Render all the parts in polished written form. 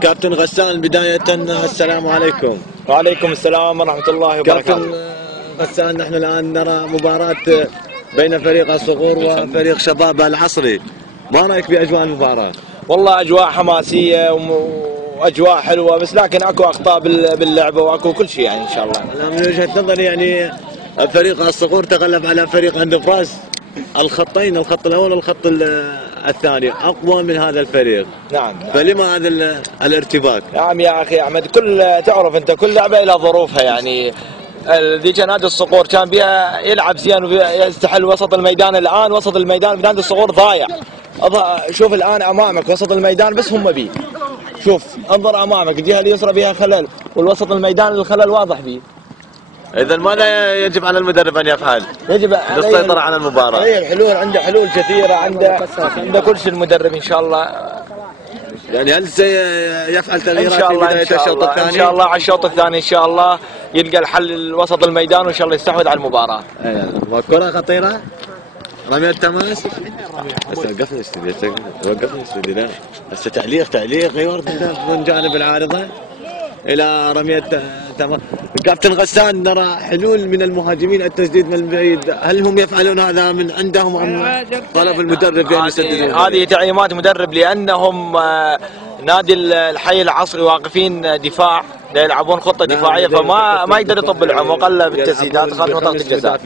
كابتن غسان، بداية السلام عليكم. وعليكم السلام ورحمة الله وبركاته. كابتن غسان، نحن الآن نرى مباراة بين فريق الصقور وفريق شباب العصري، ما رأيك بأجواء المباراة؟ والله أجواء حماسية وأجواء حلوة، بس لكن أكو أخطاء باللعبة وأكو كل شيء يعني إن شاء الله. أنا من وجهة نظري يعني فريق الصقور تغلب على فريق اندفراس الخطين، الخط الأول والخط الثاني أقوى من هذا الفريق. نعم. فلما هذا الارتباك؟ نعم يا أخي أحمد، تعرف أنت كل لعبة إلى ظروفها يعني. ذيك نادي الصقور كان بها يلعب زين ويستحل وسط الميدان، الآن وسط الميدان في نادي الصقور ضايع. شوف الآن أمامك وسط الميدان بس هم بيه. شوف انظر أمامك الجهة اليسرى بها خلل، والوسط الميدان الخلل واضح بيه. إذا ماذا يجب على المدرب أن يفعل؟ يجب للسيطرة على المباراة. هي الحلول، عنده حلول كثيرة، عنده كل شيء المدرب إن شاء الله. يعني هل سيفعل تغييرات إن شاء الله في بداية الشوط الثاني؟ إن شاء الله على الشوط الثاني إن شاء الله يلقى الحل وسط الميدان وإن شاء الله يستحوذ على المباراة. وكرة خطيرة، رمية تماس. بس وقفنا الاستديو، وقفنا الاستديو. لا هسه تعليق يورد من جانب العارضة إلى رمية تماس. كابتن غسان، نرى حلول من المهاجمين، التسديد من بعيد، هل هم يفعلون هذا من عندهم أم طلب المدرب بأن يسددون؟ هذه تعليمات مدرب، لأنهم نادي الحي العصري واقفين دفاع، يلعبون خطة دفاعية، فما يقدر يطب العمق الا بالتسديدات خارج منطقة الجزاء.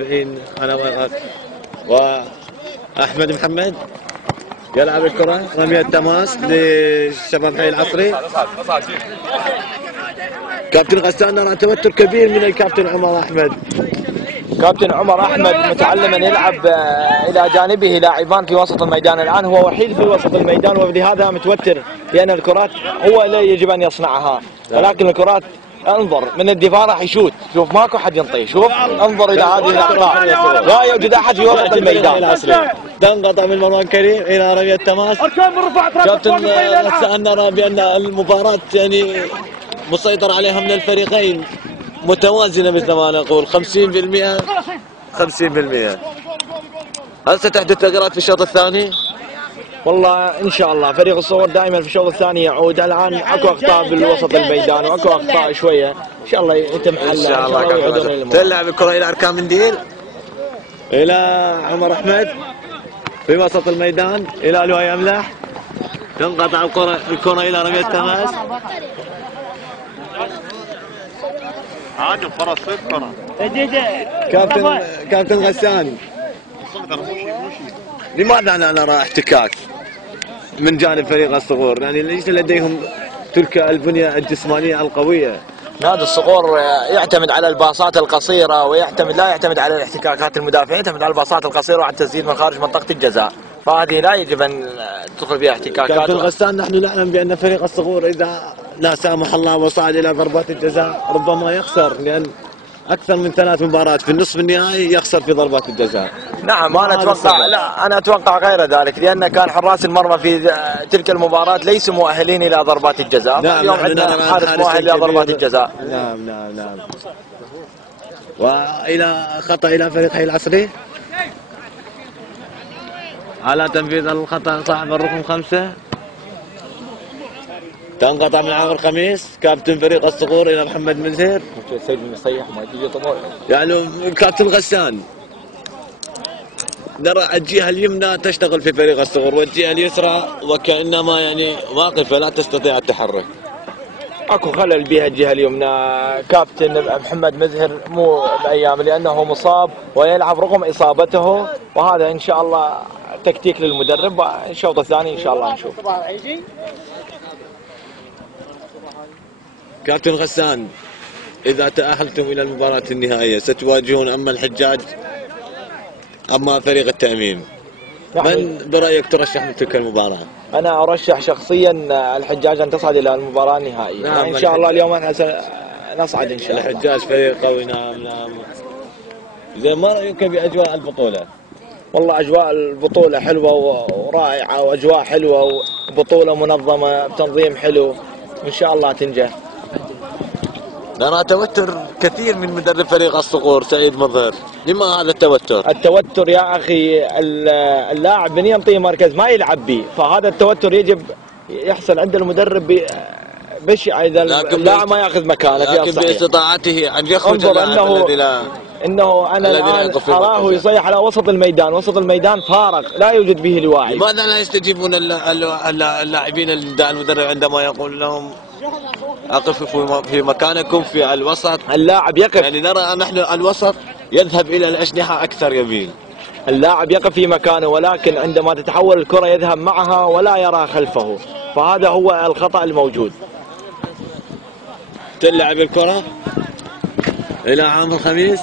وأحمد محمد يلعب الكرة، رمية تماس لشباب الحي العصري. كابتن غسان، نرى توتر كبير من الكابتن عمر أحمد. كابتن عمر أحمد متعلم أن يلعب إلى جانبه لاعبان في وسط الميدان، الآن هو وحيد في وسط الميدان ولهذا متوتر، لأن الكرات هو اللي يجب أن يصنعها، ولكن الكرات انظر من الدفاع راح يشوت، شوف ماكو حد ينطيه، شوف انظر إلى هذه الأخطاء، لا يوجد أحد في وسط الميدان. تنقطع من مروان كريم إلى رمية تماس. كابتن غسان، نرى بأن المباراة يعني مسيطر عليها من الفريقين، متوازنة مثل ما نقول، 50% 50%. هل ستحدث تغييرات في الشوط الثاني؟ والله ان شاء الله فريق الصقور دائما في الشوط الثاني يعود. الان اكو اخطاء بالوسط الميدان واكو اخطاء شويه، ان شاء الله يتم حلها ان شاء الله. تلعب الكره الى اركان منديل، الى عمر احمد في وسط الميدان، الى لؤي املح، تنقطع الكره الى رميه تماس. عادي فرص كره. كابتن غسان، لماذا نرى احتكاك من جانب فريق الصقور؟ يعني ليس لديهم تلك البنية الجسمانية القوية. نادي الصقور يعتمد على الباصات القصيرة لا يعتمد على الاحتكاكات المدافعين، يعتمد على الباصات القصيرة وعلى التسديد من خارج منطقة الجزاء، فهذه لا يجب أن تدخل فيها احتكاكات. كابتن غسان، نحن نعلم بأن فريق الصقور إذا لا سامح الله وصعد إلى ضربات الجزاء ربما يخسر، لأن أكثر من 3 مباريات في النصف النهائي يخسر في ضربات الجزاء. نعم أنا أتوقع غير ذلك، لأن كان حراس المرمى في تلك المباراة ليسوا مؤهلين إلى ضربات الجزاء. نعم، اليوم عندنا حارس مؤهل إلى ضربات الجزاء. نعم. وإلى خطأ إلى فريق حي العصري على تنفيذ الخطأ صاحب الرقم 5. تنقطع من عمر خميس كابتن فريق الصقور إلى محمد مزهر. يعني كابتن غسان، نرى الجهة اليمنى تشتغل في فريق الصقور والجهة اليسرى وكأنما يعني واقفة لا تستطيع التحرك. اكو خلل بها الجهة اليمنى. كابتن محمد مزهر مو بأيام لأنه مصاب ويلعب رغم إصابته، وهذا إن شاء الله تكتيك للمدرب. الشوط الثاني إن شاء الله نشوف. كابتن غسان، إذا تأهلتم إلى المباراة النهائية ستواجهون أما الحجاج أما فريق التأميم، من برأيك ترشح من تلك المباراة؟ أنا أرشح شخصيا الحجاج أن تصعد إلى المباراة النهائية. نعم، إن شاء الله اليوم احنا نصعد إن شاء الله. الحجاج فريق قوي. نعم. زين، ما رأيك بأجواء البطولة؟ والله أجواء البطولة حلوة ورائعة، وأجواء حلوة وبطولة منظمة بتنظيم حلو، وإن شاء الله تنجح. نرى توتر كثير من مدرب فريق الصقور سعيد مظهر، لما هذا التوتر؟ التوتر يا أخي، اللاعب من ينطيه مركز ما يلعب به، فهذا التوتر يجب يحصل عند المدرب بشع اذا اللاعب ما ياخذ مكانه في لكن الصحيح. باستطاعته ان يخرج انظر اللاعب الذي لا انه انا الذي الان يقف في اراه مركزه. يصيح على وسط الميدان، وسط الميدان فارغ لا يوجد به لواعي. لماذا لا يستجيبون اللاعبين المدرب عندما يقول لهم اقفوا في مكانكم في الوسط؟ اللاعب يقف، يعني نرى نحن الوسط يذهب الى الاجنحه اكثر يمين. اللاعب يقف في مكانه، ولكن عندما تتحول الكرة يذهب معها ولا يرى خلفه، فهذا هو الخطأ الموجود. تلعب الكرة الى عامر خميس،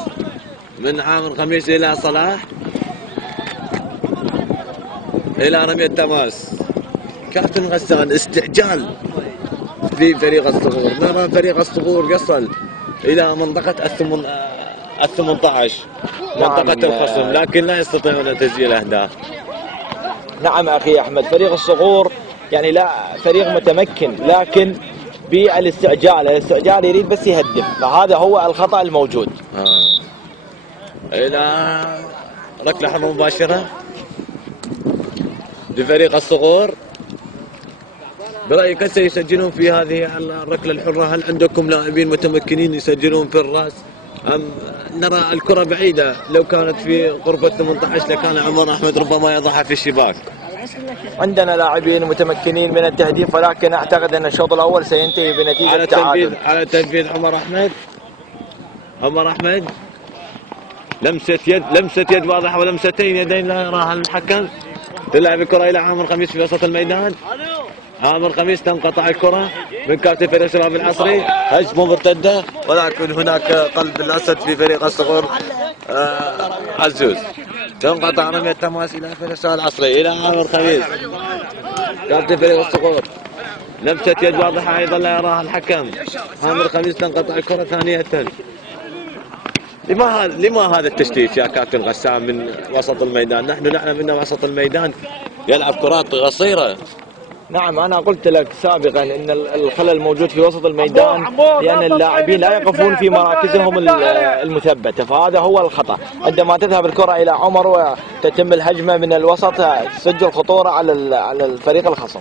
من عامر خميس الى صلاح، الى رمية تماس. كابتن غسان استعجال في فريق الصقور، نرى فريق الصقور يصل الى منطقة ال 18 منطقة الخصم، لكن لا يستطيعون تسجيل اهداف. نعم أخي أحمد، فريق الصقور يعني لا فريق متمكن، لكن الاستعجال يريد بس يهدف، فهذا هو الخطأ الموجود. الى ركلة حرة مباشرة لفريق الصقور. برأيك سيسجلون في هذه الركلة الحرة؟ هل عندكم لاعبين متمكنين يسجلون في الراس؟ أم نرى الكرة بعيدة؟ لو كانت في قرب 18 لكان عمر أحمد ربما يضعها في الشباك. عندنا لاعبين متمكنين من التهديف، ولكن أعتقد أن الشوط الأول سينتهي بنتيجة تعادل. على تنفيذ عمر أحمد لمسة يد واضحة، ولمستين يدين لا يراها الحكم. تلعب الكرة إلى عامر خميس في وسط الميدان. عامر خميس تنقطع الكرة من كابتن فريق الشباب العصري، هجمة مرتدة، ولكن هناك قلب الأسد في فريق الصقور عزوز. تنقطع رمية تماس إلى فريق الشباب العصري، إلى عامر خميس كابتن فريق الصقور. لمسة يد واضحة أيضا لا يراها الحكم. عامر خميس تنقطع الكرة ثانية. لما هذا التشتيت يا كابتن غسان من وسط الميدان؟ نحن نعلم أن وسط الميدان يلعب كرات قصيرة. نعم، أنا قلت لك سابقا أن الخلل الموجود في وسط الميدان لأن اللاعبين لا يقفون في مراكزهم المثبتة، فهذا هو الخطأ. عندما تذهب الكرة إلى عمر وتتم الهجمة من الوسط تسجل خطورة على الفريق الخصم.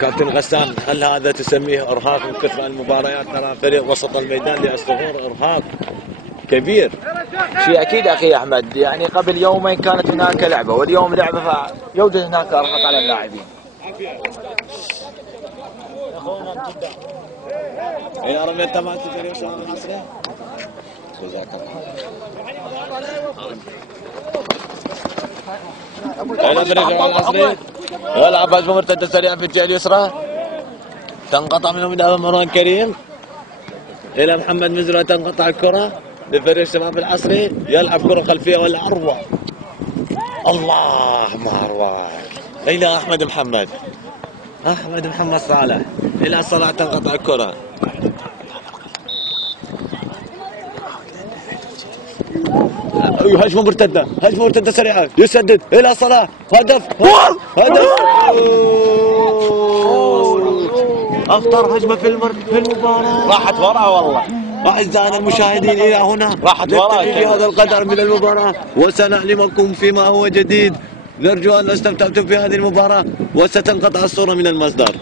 كابتن غسان، هل هذا تسميه إرهاق من كثر المباريات؟ ترى فريق وسط الميدان للصقور إرهاق كبير. شيء أكيد أخي أحمد، يعني قبل يومين كانت هناك لعبة واليوم لعبة، فيوجد هناك إرهاق على اللاعبين. إلى رمية تماس فريق الشباب العصري. جزاك الله. إلى فريق الشباب العصري يلعب هجمة مرتدة سريعة في الجهة اليسرى، تنقطع من أمام مروان كريم إلى محمد مزرعة. تنقطع الكرة لفريق الشباب العصري، يلعب كرة خلفية والأروع، الله ما أروع، إلى أحمد محمد صالح، إلى صلاح. تنقطع الكرة هجمة مرتدة سريعة، يسدد إلى صلاح، هدف. أخطر هجمة في المباراة، راحت وراء والله. أعزائنا المشاهدين، إلى هنا راحت وراء في هذا القدر من المباراة، وسنعلمكم فيما هو جديد. نرجو أن استمتعتم في هذه المباراة، وستنقطع الصورة من المصدر.